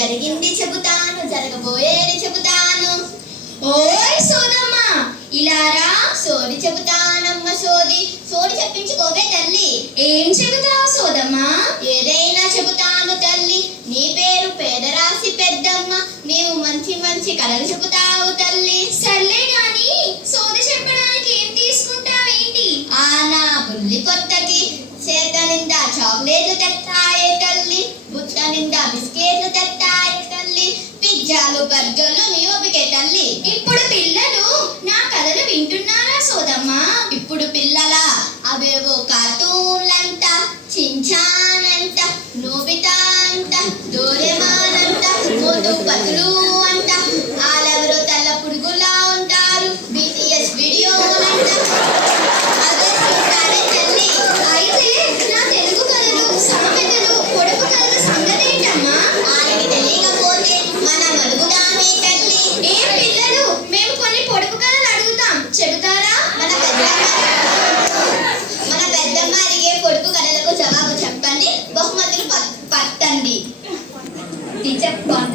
జరిగింది చెబుతాను జరగబోయేది చెబుతాను. ఓయ్ సోదమ్మ ఇలారా సోది చెబుతానమ్మ సోది. సోది చెప్పించుకోవే తల్లి. ఏం చెబుతావు సోదమ్మా? ఏదైనా చెబుతాను తల్లి. నీ పేరు పేదరాశి పెద్దమ్మ. నీవు మంచి మంచి కలలు చెబుతావు తల్లి. సర్లే గాని సోది చెప్పడానికి ఏం తీసుకుంటావేంటి? ఆ నా బుల్లి కొత్తకి చేత నిండా చాక్లెట్లు తెస్తాయే పిజ్జాలు బర్గర్లు నీవుకే తల్లి. ఇప్పుడు పిల్లలు నా కథలు వింటున్నారా సోదమ్మా? ఇప్పుడు పిల్లల అవేవో కార్టూన్లంట చించానంట నోబితా 比较短